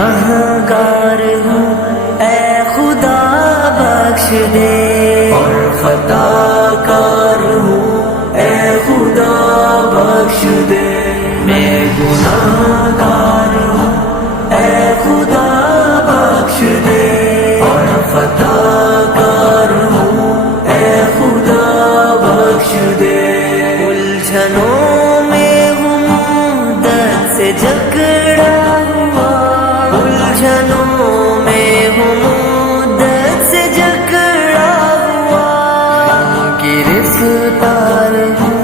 گناہگار ہوں، اے خدا بخش دے، اور خطا کار ہوں، اے خدا بخش دے، میں گناہگار ہوں، اے خدا بخش دے، اور خطا کار ہوں، اے خدا بخش دے، الجھنوں میں ہوں درد سے جکڑا ہوا، الجھنوں میں ہوں درد سے جکڑا ہوا، گرفتار ہوں،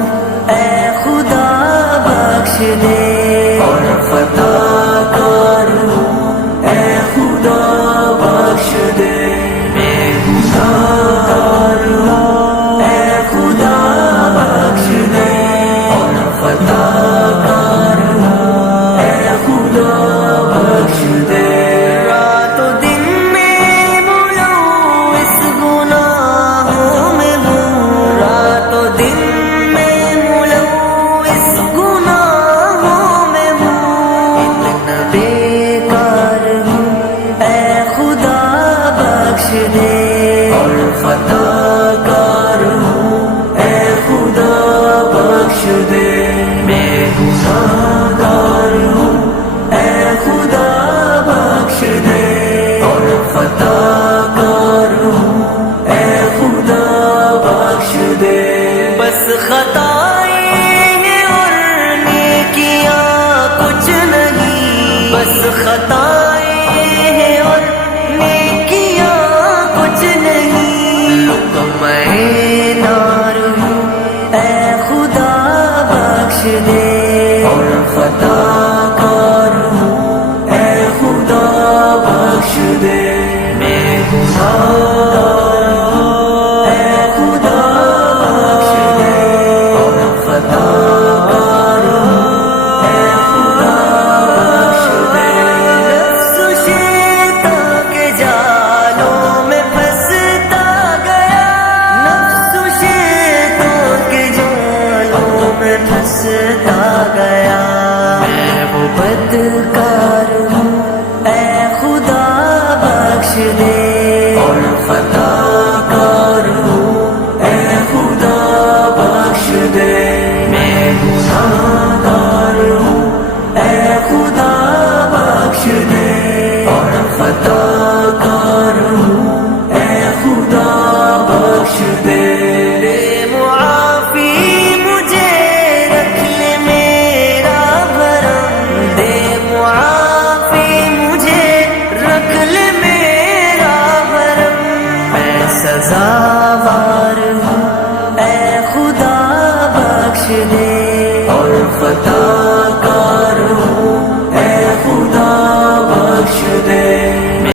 اے خدا بخش دے، اور خطا کار ہوں، اے خدا بخش دے، میں گناہگار ہوں، اے خدا بخش دے، اور خطا کار ہوں، اے خدا بخش دے، رات و دن میں ملوث گناہوں میں ہوں، رات و دن میں ملوث گناہوں میں ہوں، اتنا بیکار ہوں، اے خدا بخش دے، اور خطا کار ہوں، اے خدا بخش دے، میں گناہگار ہوں، اے خدا بخش دے، اور خطا کار ہوں، اے خدا بخش دے، بس خطائیں ہیں اور نیکیاں کچھ نہیں، بس خطائیں ہیں اور نیکیاں کچھ نہیں، لقمہ نار ہوں، اے خدا بخش دے، اور خطا کار ہوں، اے خدا بخش دے، میں گناہگار ہوں، اے خدا بخش دے، اور خطا کار ہوں، اے خدا بخش دے، نفس و شیطان کے جالوں میں پھنستا گیا، نفس و شیطان کے جالوں میں پھنستا گیا، میں وہ بدکار ہوں، اے خدا بخش دے، اور خطا کار ہوں، اے خدا بخش دے، میں گناہگار ہوں، اے خدا بخش دے، اور خطا کار ہوں، اے خدا بخش دے، دے معافی مجھے رکھ لے میرا بھرم، دے معافی مجھے رکھ لے میرا بھرم، میں سزاوار ہوں، اے خدا بخش دے، اور خطا